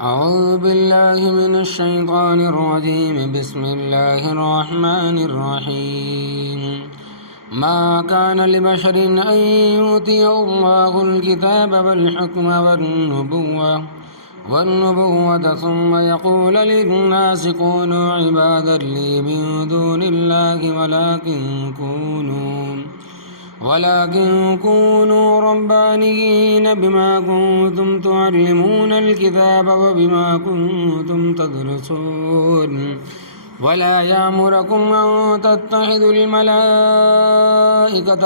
أعوذ بالله من الشيطان الرجيم بسم الله الرحمن الرحيم ما كان لبشر أن يؤتيه الله الكتاب والحكم والنبوة ثم يقول للناس كونوا عبادا لي من دون الله ولكن كونوا ربانيين بما كنتم تعلمون الكتاب وبما كنتم تدرسون ولا يأمركم أن تتخذوا الملائكة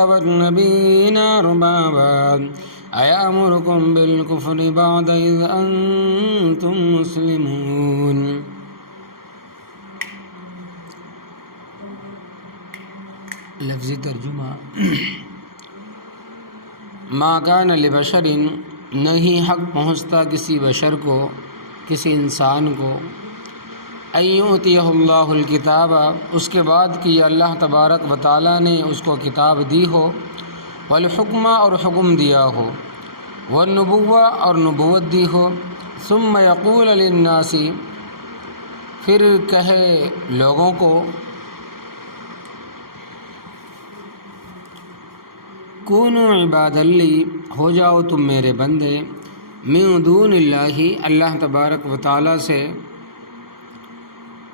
والنبيين أربابا أيأمركم بالكفر بعد إذ أنتم مسلمون۔ لفظی ترجمہ، ما کان لبشر، نہیں حق پہنچتا کسی بشر کو، کسی انسان کو، ان یؤتیہ اللہ الکتاب، اس کے بعد کہ اللہ تبارک و تعالیٰ نے اس کو کتاب دی ہو، والحکم اور حکم دیا ہو، والنبوہ اور نبوت دی ہو، ثم یقول للناس، پھر کہے لوگوں کو، کونوا عبادا لی، ہو جاؤ تم میرے بندے، من دون اللہ، اللہ تبارک و تعالیٰ سے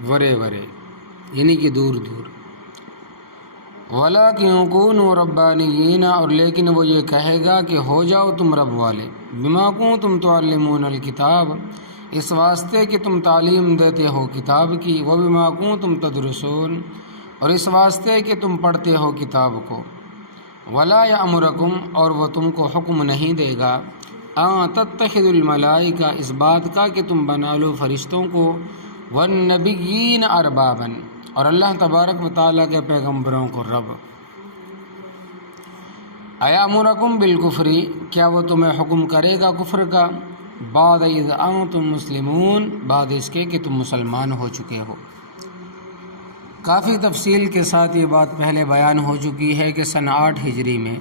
ورے یعنی کہ دور دور، ولیکن کونوا ربانیین، اور لیکن وہ یہ کہے گا کہ ہو جاؤ تم رب والے، بما کنتم تعلمون الکتاب، اس واسطے کہ تم تعلیم دیتے ہو کتاب کی، وبما کنتم تدرسون، اور اس واسطے کہ تم پڑھتے ہو کتاب کو، ولا یأمرکم، اور وہ تم کو حکم نہیں دے گا، ان تتخذوا الملائکہ، اس بات کا کہ تم بنا لو فرشتوں کو، والنبیین اربابا، اور اللہ تبارک و تعالیٰ کے پیغمبروں کو رب، ایامرکم بالکفر، کیا وہ تمہیں حکم کرے گا کفر کا، بعد اذ انتم مسلمون، بعد اس کے کہ تم مسلمان ہو چکے ہو۔ کافی تفصیل کے ساتھ یہ بات پہلے بیان ہو چکی ہے کہ سن 8 ہجری میں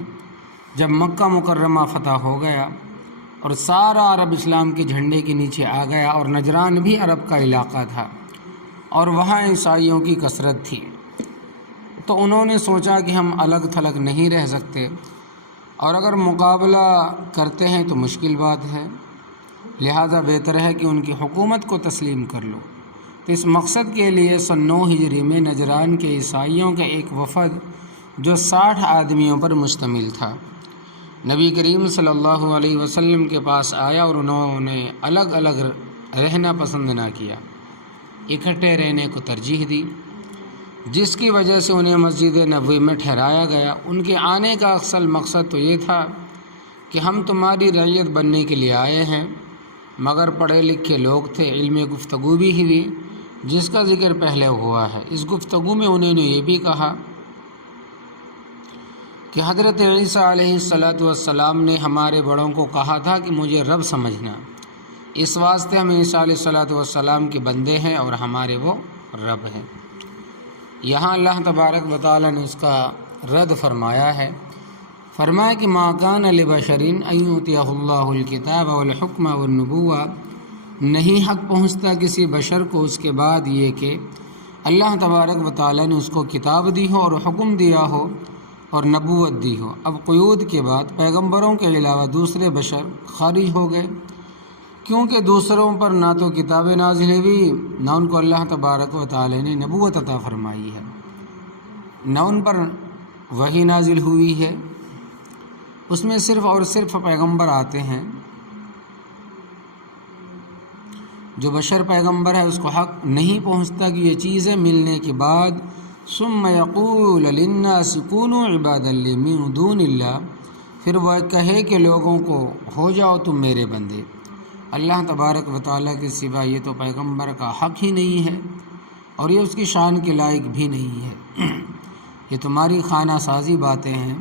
جب مکہ مکرمہ فتح ہو گیا اور سارا عرب اسلام کے جھنڈے کے نیچے آ گیا، اور نجران بھی عرب کا علاقہ تھا اور وہاں عیسائیوں کی کثرت تھی، تو انہوں نے سوچا کہ ہم الگ تھلگ نہیں رہ سکتے، اور اگر مقابلہ کرتے ہیں تو مشکل بات ہے، لہذا بہتر ہے کہ ان کی حکومت کو تسلیم کر لو۔ تو اس مقصد کے لیے سن 9 ہجری میں نجران کے عیسائیوں کا ایک وفد جو 60 آدمیوں پر مشتمل تھا، نبی کریم صلی اللہ علیہ وسلم کے پاس آیا، اور انہوں نے الگ الگ رہنا پسند نہ کیا، اکٹھے رہنے کو ترجیح دی، جس کی وجہ سے انہیں مسجد نبوی میں ٹھہرایا گیا۔ ان کے آنے کا اصل مقصد تو یہ تھا کہ ہم تمہاری رعیت بننے کے لیے آئے ہیں، مگر پڑھے لکھے لوگ تھے، علم گفتگو بھی ہوئی جس کا ذکر پہلے ہوا ہے۔ اس گفتگو میں انہوں نے یہ بھی کہا کہ حضرت عیسیٰ علیہ السلام نے ہمارے بڑوں کو کہا تھا کہ مجھے رب سمجھنا، اس واسطے ہم عیسیٰ علیہ السلام کے بندے ہیں اور ہمارے وہ رب ہیں۔ یہاں اللہ تبارک و تعالیٰ نے اس کا رد فرمایا ہے، فرمایا کہ ما کان لبشر ان یؤتیہ اللہ الکتاب والحکم والنبوہ، نہیں حق پہنچتا کسی بشر کو اس کے بعد یہ کہ اللہ تبارک و تعالیٰ نے اس کو کتاب دی ہو اور حکم دیا ہو اور نبوت دی ہو۔ اب قیود کے بعد پیغمبروں کے علاوہ دوسرے بشر خارج ہو گئے، کیونکہ دوسروں پر نہ تو کتابیں نازل ہوئی، نہ ان کو اللہ تبارک و تعالیٰ نے نبوت عطا فرمائی ہے، نہ ان پر وحی نازل ہوئی ہے۔ اس میں صرف اور صرف پیغمبر آتے ہیں، جو بشر پیغمبر ہے اس کو حق نہیں پہنچتا کہ یہ چیزیں ملنے کے بعد ثم یقول للناس کونوا عبادا لی من دون اللہ، پھر وہ کہے کہ لوگوں کو ہو جاؤ تم میرے بندے، اللہ تبارک و تعالیٰ کے سوا یہ تو پیغمبر کا حق ہی نہیں ہے، اور یہ اس کی شان کے لائق بھی نہیں ہے، یہ تمہاری خانہ سازی باتیں ہیں۔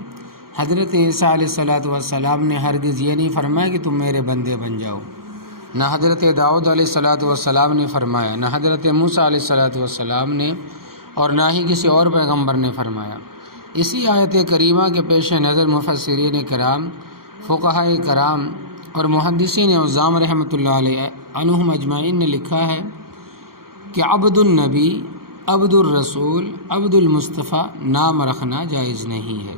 حضرت عیسیٰ علیہ السلام نے ہرگز یہ نہیں فرمایا کہ تم میرے بندے بن جاؤ، نہ حضرت داؤد علیہ السلام نے فرمایا، نہ حضرت موسیٰ علیہ السلام نے، اور نہ ہی کسی اور پیغمبر نے فرمایا۔ اسی آیت کریمہ کے پیش نظر مفسرین کرام، فقہاء کرام اور محدثین عظام رحمۃ اللہ علیہ عنہم اجمعین نے لکھا ہے کہ عبد النبی، عبد الرسول، عبد المصطفیٰ نام رکھنا جائز نہیں ہے۔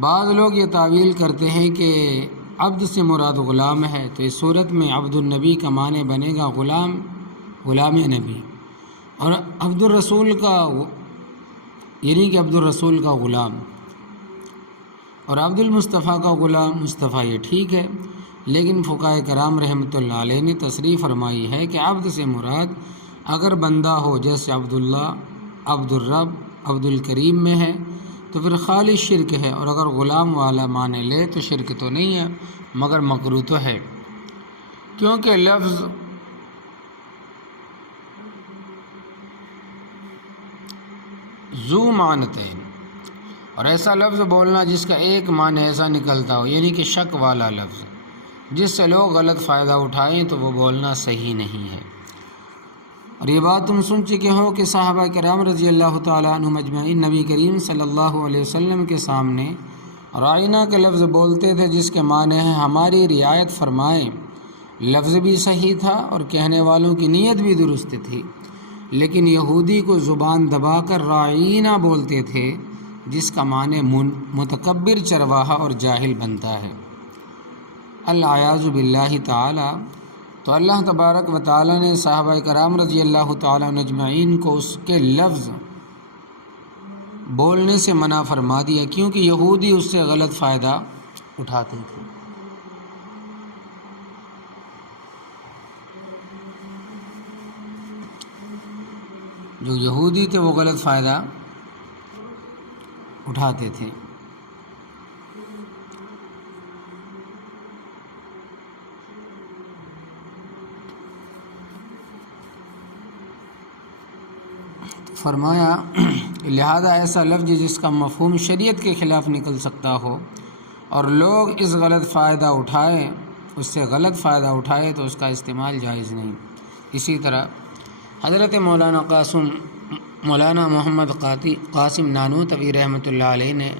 بعض لوگ یہ تعویل کرتے ہیں کہ عبد سے مراد غلام ہے، تو اس صورت میں عبد النبی کا معنی بنے گا غلام، غلام نبی، اور عبد الرسول کا یعنی کہ عبد الرسول کا غلام، اور عبد المصطفیٰ کا غلام مصطفیٰ، یہ ٹھیک ہے، لیکن فقہائے کرام رحمۃ اللہ علیہ نے تصریح فرمائی ہے کہ عبد سے مراد اگر بندہ ہو، جیسے عبداللہ، عبد الرب، عبد الکریم میں ہے، تو پھر خالص شرک ہے، اور اگر غلام والا معنی لے تو شرک تو نہیں ہے مگر مکروہ تو ہے، کیونکہ لفظ ذو معنتین، اور ایسا لفظ بولنا جس کا ایک معنی ایسا نکلتا ہو، یعنی کہ شک والا لفظ جس سے لوگ غلط فائدہ اٹھائیں، تو وہ بولنا صحیح نہیں ہے۔ اور یہ بات تم سن چکے ہو کہ صحابہ کرام رضی اللہ تعالیٰ عنہم اجمعین نبی کریم صلی اللہ علیہ وسلم کے سامنے رائنا کے لفظ بولتے تھے، جس کے معنی ہے ہماری رعایت فرمائیں۔ لفظ بھی صحیح تھا اور کہنے والوں کی نیت بھی درست تھی، لیکن یہودی کو زبان دبا کر رائنا بولتے تھے، جس کا معنی متکبر، چرواہا اور جاہل بنتا ہے، العیاذ باللہ تعالی۔ تو اللہ تبارک و تعالی نے صحابہ کرام رضی اللہ تعالیٰ عنہ اجمعین کو اس کے لفظ بولنے سے منع فرما دیا، کیونکہ یہودی اس سے غلط فائدہ اٹھاتے تھے۔ جو یہودی تھے وہ غلط فائدہ اٹھاتے تھے۔ فرمایا لہذا ایسا لفظ جس کا مفہوم شریعت کے خلاف نکل سکتا ہو اور لوگ اس غلط فائدہ اٹھائیں، اس سے غلط فائدہ اٹھائے، تو اس کا استعمال جائز نہیں۔ اسی طرح حضرت مولانا محمد قاسم نانوتوی رحمۃ اللہ علیہ نے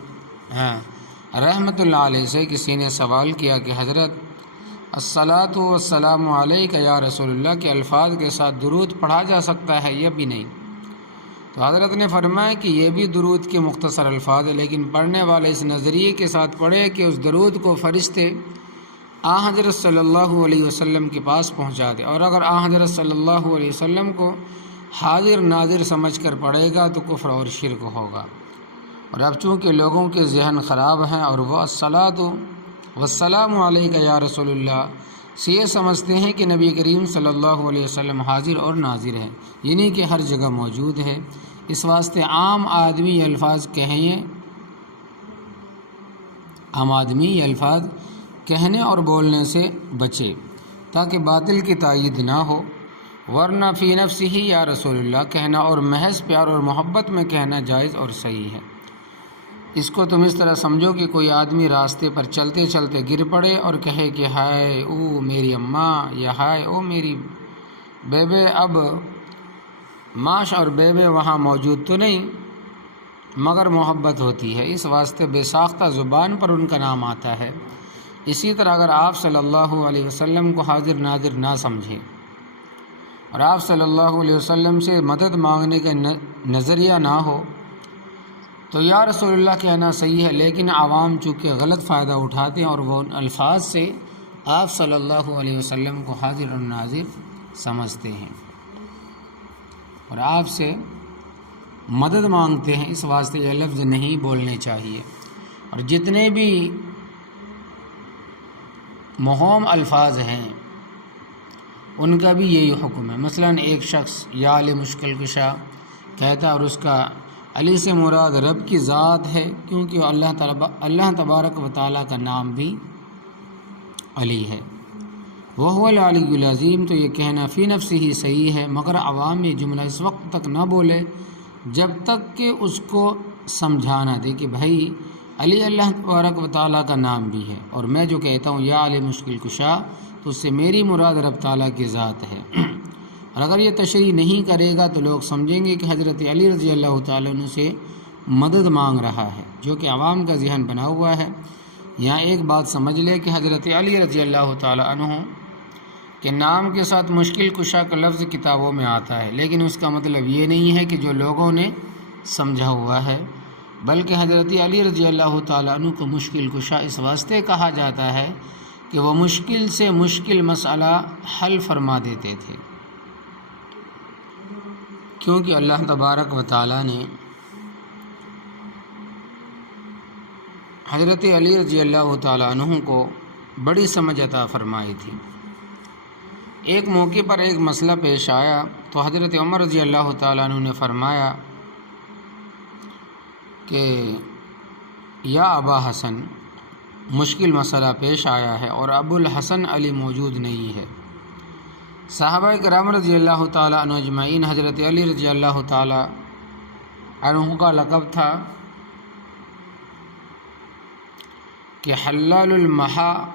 رحمۃ اللہ علیہ سے کسی نے سوال کیا کہ حضرت الصلاۃ والسلام علیک یا رسول اللہ کے الفاظ کے ساتھ درود پڑھا جا سکتا ہے یا بھی نہیں؟ تو حضرت نے فرمایا کہ یہ بھی درود کے مختصر الفاظ ہے، لیکن پڑھنے والے اس نظریے کے ساتھ پڑھے کہ اس درود کو فرشتے حضرت صلی اللہ علیہ وسلم کے پاس پہنچا دے، اور اگر حضرت صلی اللہ علیہ وسلم کو حاضر ناظر سمجھ کر پڑھے گا تو کفر اور شرک ہوگا۔ اور اب چونکہ لوگوں کے ذہن خراب ہیں اور وہ الصلاۃ والسلام علیک یا رسول اللہ سے یہ سمجھتے ہیں کہ نبی کریم صلی اللہ علیہ وسلم حاضر اور ناظر ہیں، یعنی کہ ہر جگہ موجود ہے، اس واسطے عام آدمی یہ الفاظ کہنے اور بولنے سے بچے تاکہ باطل کی تائید نہ ہو، ورنہ فی نفسہ یا رسول اللہ کہنا اور محض پیار اور محبت میں کہنا جائز اور صحیح ہے۔ اس کو تم اس طرح سمجھو کہ کوئی آدمی راستے پر چلتے چلتے گر پڑے اور کہے کہ ہائے او میری اماں، یا ہائے او میری بیبے۔ اب ماش اور بیبے وہاں موجود تو نہیں مگر محبت ہوتی ہے، اس واسطے بے ساختہ زبان پر ان کا نام آتا ہے۔ اسی طرح اگر آپ صلی اللہ علیہ وسلم کو حاضر ناظر نہ سمجھیں اور آپ صلی اللہ علیہ وسلم سے مدد مانگنے کا نظریہ نہ ہو تو یا رسول اللہ کہنا صحیح ہے، لیکن عوام چونکہ غلط فائدہ اٹھاتے ہیں اور وہ ان الفاظ سے آپ صلی اللہ علیہ وسلم کو حاضر اور ناظر سمجھتے ہیں اور آپ سے مدد مانگتے ہیں، اس واسطے یہ لفظ نہیں بولنے چاہیے۔ اور جتنے بھی مہم الفاظ ہیں ان کا بھی یہی حکم ہے۔ مثلا ایک شخص یا علی مشکل کشا کہتا ہے اور اس کا علی سے مراد رب کی ذات ہے، کیونکہ اللہ تبارک و تعالیٰ کا نام بھی علی ہے۔ وہو العلی العظیم، تو یہ کہنا فی نفس ہی صحیح ہے، مگر عوام یہ جملہ اس وقت تک نہ بولے جب تک کہ اس کو سمجھانا دے کہ بھائی علی اللہ تبارک و تعالیٰ کا نام بھی ہے، اور میں جو کہتا ہوں یا علی مشکل کشا تو اس سے میری مراد رب تعالیٰ کی ذات ہے۔ اور اگر یہ تشریح نہیں کرے گا تو لوگ سمجھیں گے کہ حضرت علی رضی اللہ تعالیٰ عنہ سے مدد مانگ رہا ہے، جو کہ عوام کا ذہن بنا ہوا ہے۔ یہاں ایک بات سمجھ لے کہ حضرت علی رضی اللہ تعالیٰ عنہ کے نام کے ساتھ مشکل کشا کا لفظ کتابوں میں آتا ہے، لیکن اس کا مطلب یہ نہیں ہے کہ جو لوگوں نے سمجھا ہوا ہے، بلکہ حضرت علی رضی اللہ تعالیٰ عنہ کو مشکل کشا اس واسطے کہا جاتا ہے کہ وہ مشکل سے مشکل مسئلہ حل فرما دیتے تھے، کیونکہ اللہ تبارک و تعالیٰ نے حضرت علی رضی اللہ تعالیٰ عنہ کو بڑی سمجھ عطا فرمائی تھی۔ ایک موقع پر ایک مسئلہ پیش آیا تو حضرت عمر رضی اللہ تعالیٰ عنہ نے فرمایا کہ یا ابا حسن، مشکل مسئلہ پیش آیا ہے اور ابو الحسن علی موجود نہیں ہے۔ صحابہ کرام رضی اللہ تعالیٰ عنہ اجمعین حضرت علی رضی اللہ تعالیٰ عنہ کا لقب تھا کہ حلال المحاقل،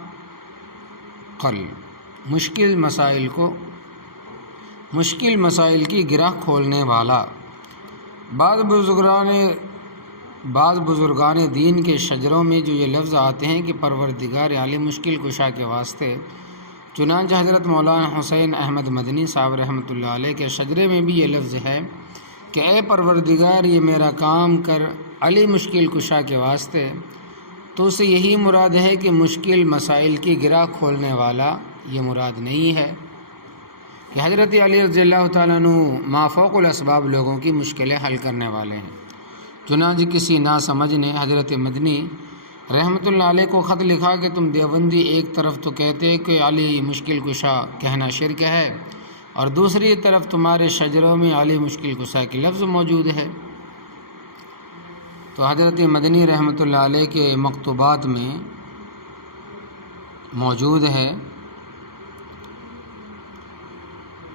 مشکل مسائل کی گرہ کھولنے والا۔ بعض بزرگان دین کے شجروں میں جو یہ لفظ آتے ہیں کہ پروردگار عالم مشکل کشا کے واسطے، چنانچہ حضرت مولانا حسین احمد مدنی صاحب رحمۃ اللہ علیہ کے شجرے میں بھی یہ لفظ ہے کہ اے پروردگار یہ میرا کام کر علی مشکل کشا کے واسطے، تو اسے یہی مراد ہے کہ مشکل مسائل کی گرہ کھولنے والا یہ مراد نہیں ہے کہ حضرت علی رضی اللہ تعالیٰ عنہ مافوق الاسباب لوگوں کی مشکلیں حل کرنے والے ہیں۔ چنانچہ کسی ناسمجھ نے حضرت مدنی رحمۃ اللہ علیہ کو خط لکھا کہ تم دیوبندی ایک طرف تو کہتے کہ علی مشکل کشا کہنا شرک ہے اور دوسری طرف تمہارے شجروں میں علی مشکل کشا کے لفظ موجود ہے۔ تو حضرت مدنی رحمۃ اللہ علیہ کے مکتوبات میں موجود ہے،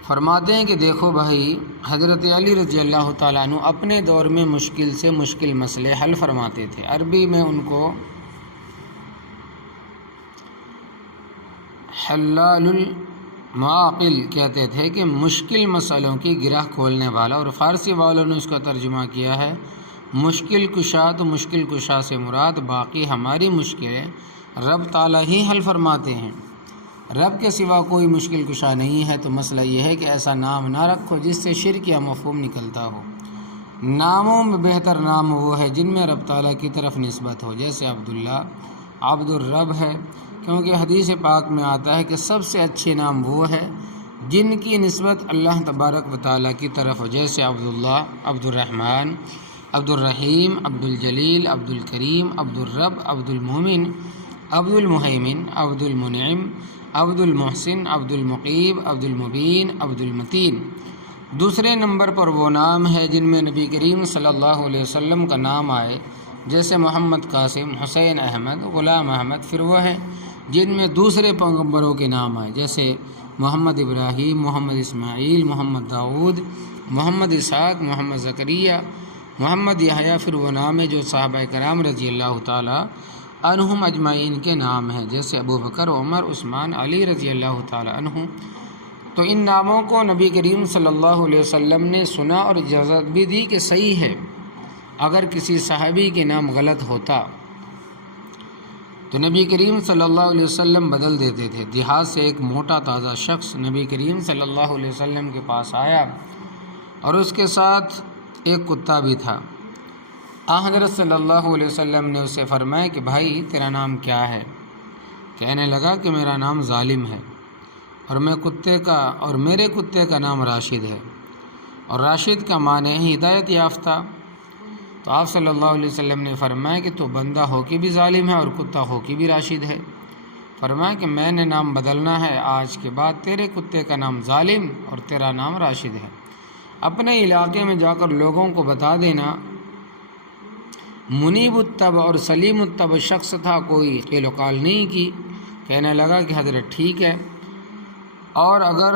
فرماتے ہیں کہ دیکھو بھائی، حضرت علی رضی اللہ تعالیٰ عنہ اپنے دور میں مشکل سے مشکل مسئلے حل فرماتے تھے۔ عربی میں ان کو حلال المعاقل کہتے تھے کہ مشکل مسئلوں کی گرہ کھولنے والا، اور فارسی والوں نے اس کا ترجمہ کیا ہے مشکل کشا۔ تو مشکل کشا سے مراد باقی ہماری مشکلیں رب تعالیٰ ہی حل فرماتے ہیں، رب کے سوا کوئی مشکل کشا نہیں ہے۔ تو مسئلہ یہ ہے کہ ایسا نام نہ رکھو جس سے شرک یا مفہوم نکلتا ہو۔ ناموں میں بہتر نام وہ ہے جن میں رب تعالیٰ کی طرف نسبت ہو، جیسے عبداللہ عبد الرب ہے، کیونکہ حدیث پاک میں آتا ہے کہ سب سے اچھے نام وہ ہے جن کی نسبت اللہ تبارک و تعالیٰ کی طرف ہو، جیسے عبداللہ، عبد الرحمن، عبد الرحیم، عبد الجلیل، عبد الکریم، عبد الرب، عبد المومن، عبد المہیمن، عبد المنعم، عبد المحسن، عبد المقیب، عبد المبین، عبد المتین۔ دوسرے نمبر پر وہ نام ہے جن میں نبی کریم صلی اللہ علیہ وسلم کا نام آئے، جیسے محمد قاسم، حسین احمد، غلام احمد۔ پھر وہ ہیں جن میں دوسرے پیغمبروں کے نام آئے، جیسے محمد ابراہیم، محمد اسماعیل، محمد داؤد، محمد اسحاق، محمد زکریہ، محمد یحییٰ۔ پھر وہ نام ہے جو صحابہ کرام رضی اللہ تعالیٰ عنہم اجمعین کے نام ہیں، جیسے ابو بکر، عمر، عثمان، علی رضی اللہ تعالیٰ عنہ۔ تو ان ناموں کو نبی کریم صلی اللہ علیہ وسلم نے سنا اور اجازت بھی دی کہ صحیح ہے۔ اگر کسی صحابی کے نام غلط ہوتا تو نبی کریم صلی اللہ علیہ وسلم بدل دیتے تھے۔ دیہات سے ایک موٹا تازہ شخص نبی کریم صلی اللہ علیہ وسلم کے پاس آیا اور اس کے ساتھ ایک کتا بھی تھا۔ حضرت صلی اللہ علیہ وسلم نے اسے فرمایا کہ بھائی تیرا نام کیا ہے؟ کہنے لگا کہ میرا نام ظالم ہے اور میرے کتے کا نام راشد ہے، اور راشد کا معنی ہے ہدایت یافتہ۔ تو آپ صلی اللہ علیہ وسلم نے فرمایا کہ تو بندہ ہو کے بھی ظالم ہے اور کتا ہو کے بھی راشد ہے۔ فرمایا کہ میں نے نام بدلنا ہے، آج کے بعد تیرے کتے کا نام ظالم اور تیرا نام راشد ہے۔ اپنے علاقے میں جا کر لوگوں کو بتا دینا۔ منیب الطبع اور سلیم الطبع شخص تھا، کوئی قیل و قال نہیں کی، کہنے لگا کہ حضرت ٹھیک ہے، اور اگر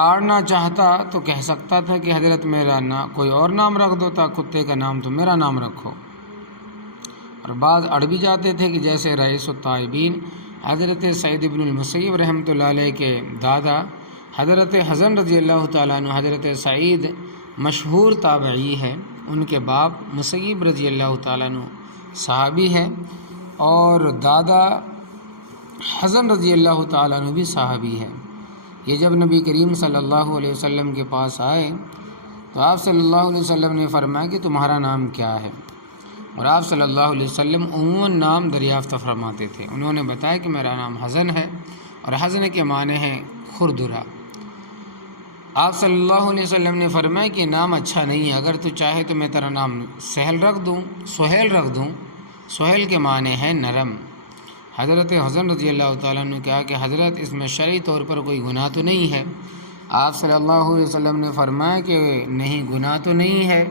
آڑنا چاہتا تو کہہ سکتا تھا کہ حضرت میرا کوئی اور نام رکھ دو، تا کتے کا نام تو میرا نام رکھو۔ اور بعض اڑ بھی جاتے تھے کہ جیسے رئیس الطائبین حضرت سعید بن المسیب رحمۃ اللہ علیہ کے دادا حضرت حسن رضی اللہ تعالیٰ عنہ، حضرت سعید مشہور تابعی ہے، ان کے باپ مسیب رضی اللہ تعالیٰ عنہ صحابی ہے، اور دادا حسن رضی اللہ تعالیٰ عنہ بھی صحابی ہے۔ یہ جب نبی کریم صلی اللہ علیہ وسلم کے پاس آئے تو آپ صلی اللہ علیہ وسلم نے فرمایا کہ تمہارا نام کیا ہے، اور آپ صلی اللہ علیہ وسلم عموماً نام دریافت فرماتے تھے۔ انہوں نے بتایا کہ میرا نام حسن ہے، اور حسن کے معنی ہیں خردرا۔ آپ صلی اللہ علیہ وسلم نے فرمایا کہ نام اچھا نہیں ہے، اگر تو چاہے تو میں تیرا نام سہیل رکھ دوں۔ سہیل کے معنی ہے نرم۔ حضرت حسن رضی اللہ تعالیٰ نے کہا کہ حضرت اس میں شرعی طور پر کوئی گناہ تو نہیں ہے؟ آپ صلی اللہ علیہ وسلم نے فرمایا کہ نہیں، گناہ تو نہیں ہے۔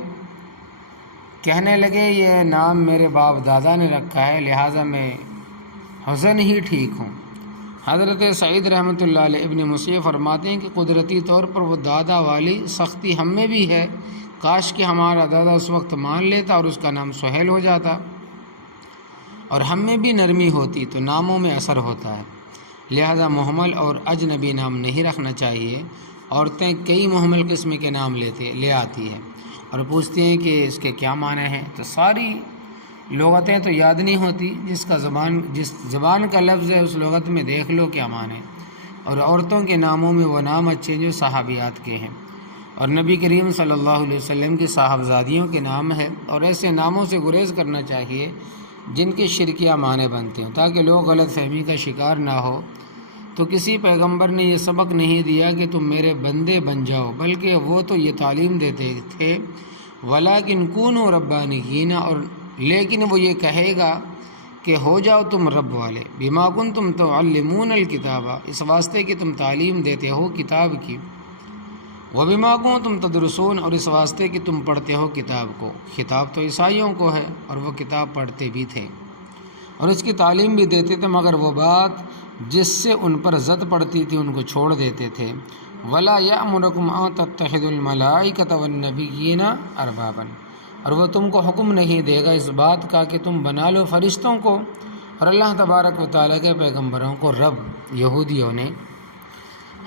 کہنے لگے یہ نام میرے باپ دادا نے رکھا ہے، لہٰذا میں حسن ہی ٹھیک ہوں۔ حضرت سعید رحمۃ اللہ علیہ ابن مسیب فرماتے ہیں کہ قدرتی طور پر وہ دادا والی سختی ہم میں بھی ہے، کاش کہ ہمارا دادا اس وقت مان لیتا اور اس کا نام سہیل ہو جاتا، اور ہم میں بھی نرمی ہوتی تو ناموں میں اثر ہوتا ہے۔ لہذا محمل اور اجنبی نام نہیں رکھنا چاہیے۔ عورتیں کئی محمل قسم کے نام لے آتی ہیں اور پوچھتی ہیں کہ اس کے کیا معنی ہیں، تو ساری لغتیں تو یاد نہیں ہوتی، جس زبان کا لفظ ہے اس لغت میں دیکھ لو کیا معنی ہے۔ اور عورتوں کے ناموں میں وہ نام اچھے جو صحابیات کے ہیں، اور نبی کریم صلی اللہ علیہ وسلم کی صاحبزادیوں کے نام ہے، اور ایسے ناموں سے گریز کرنا چاہیے جن کے شرکیہ معنی بنتے ہیں، تاکہ لوگ غلط فہمی کا شکار نہ ہو۔ تو کسی پیغمبر نے یہ سبق نہیں دیا کہ تم میرے بندے بن جاؤ، بلکہ وہ تو یہ تعلیم دیتے تھے وَلَٰكِن كُونُوا رَبَّانِيِّينَ، اور لیکن وہ یہ کہے گا کہ ہو جاؤ تم رب والے، بِمَا كُنتُمْ تُعَلِّمُونَ الْكِتَابَ، اس واسطے کہ تم تعلیم دیتے ہو کتاب کی، وَبِمَا كُنتُمْ تَدْرُسُونَ، اور اس واسطے کہ تم پڑھتے ہو کتاب کو۔ خطاب تو عیسائیوں کو ہے، اور وہ کتاب پڑھتے بھی تھے اور اس کی تعلیم بھی دیتے تھے، مگر وہ بات جس سے ان پر زد پڑتی تھی ان کو چھوڑ دیتے تھے۔ وَلَا يَأْمُرُكُمْ أَن تَتَّخِذُوا الْمَلَائِكَةَ وَالنَّبِيِّينَ أَرْبَابًا، اور وہ تم کو حکم نہیں دے گا اس بات کا کہ تم بنا لو فرشتوں کو اور اللہ تبارک و تعالیٰ کے پیغمبروں کو رب۔ یہودیوں نے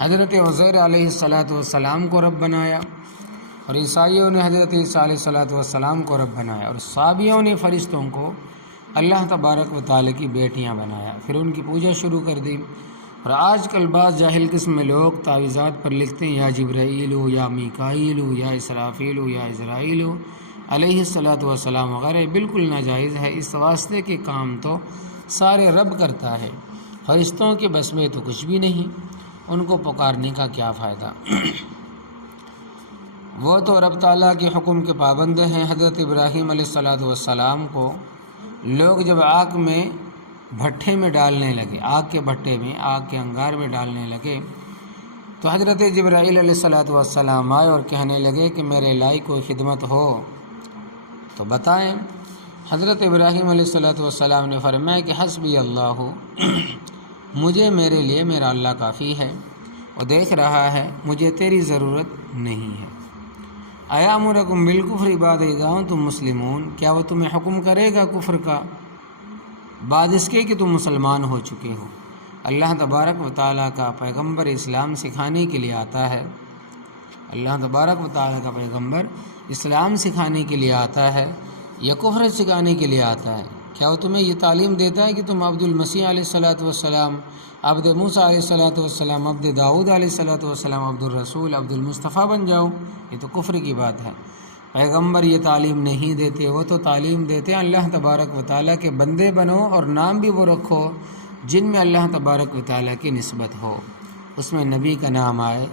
حضرت عزیر علیہ السلام کو رب بنایا، اور عیسائیوں نے حضرت عیسیٰ علیہ السلام کو رب بنایا، اور صابئیوں نے فرشتوں کو اللہ تبارک و تعالیٰ کی بیٹیاں بنایا، پھر ان کی پوجا شروع کر دی۔ اور آج کل بعض جاہل قسم میں لوگ تعویذات پر لکھتے ہیں یا جبرائیل یا میکائیل یا اسرافیل یا عزرائیل علیہ السلام وغیرہ، بالکل ناجائز ہے۔ اس واسطے کے کام تو سارے رب کرتا ہے، فرشتوں کے بس میں تو کچھ بھی نہیں، ان کو پکارنے کا کیا فائدہ؟ وہ تو رب تعالیٰ کے حکم کے پابند ہیں۔ حضرت ابراہیم علیہ السلام کو لوگ جب آگ میں بھٹے میں ڈالنے لگے، آگ کے بھٹے میں، آگ کے انگار میں ڈالنے لگے، تو حضرت جبرائیل علیہ السلام آئے اور کہنے لگے کہ میرے لائق کوئی خدمت ہو تو بتائیں۔ حضرت ابراہیم علیہ السلام نے فرمایا کہ حسبی اللہ، مجھے میرے لیے میرا اللہ کافی ہے، اور دیکھ رہا ہے مجھے تیری ضرورت نہیں ہے۔ ایامرکم بالکفر بعد اذ انتم مسلمون، کیا وہ تمہیں حکم کرے گا کفر کا بعد اس کے کہ تم مسلمان ہو چکے ہو؟ اللہ تبارک و تعالیٰ کا پیغمبر اسلام سکھانے کے لیے آتا ہے، اللہ تبارک و تعالیٰ کا پیغمبر اسلام سکھانے کے لیے آتا ہے یا کفر سکھانے کے لیے آتا ہے؟ کیا وہ تمہیں یہ تعلیم دیتا ہے کہ تم عبد المسیح علیہ السلام، عبد موسیٰ علیہ السلام، عبد داؤد علیہ السلام، عبد الرسول، عبد المصطفیٰ بن جاؤ؟ یہ تو کفر کی بات ہے۔ پیغمبر یہ تعلیم نہیں دیتے، وہ تو تعلیم دیتے ہیں اللہ تبارک و تعالیٰ کے بندے بنو، اور نام بھی وہ رکھو جن میں اللہ تبارک و تعالیٰ کی نسبت ہو، اس میں نبی کا نام آئے،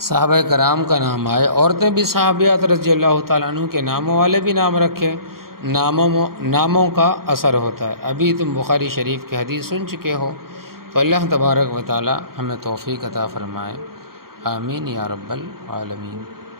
صحابہ کرام کا نام آئے، عورتیں بھی صحابیات رضی اللہ تعالیٰ عنہ کے ناموں والے بھی نام رکھیں، ناموں کا اثر ہوتا ہے۔ ابھی تم بخاری شریف کی حدیث سن چکے ہو، تو اللہ تبارک و تعالیٰ ہمیں توفیق عطا فرمائے، آمین یا رب العالمین۔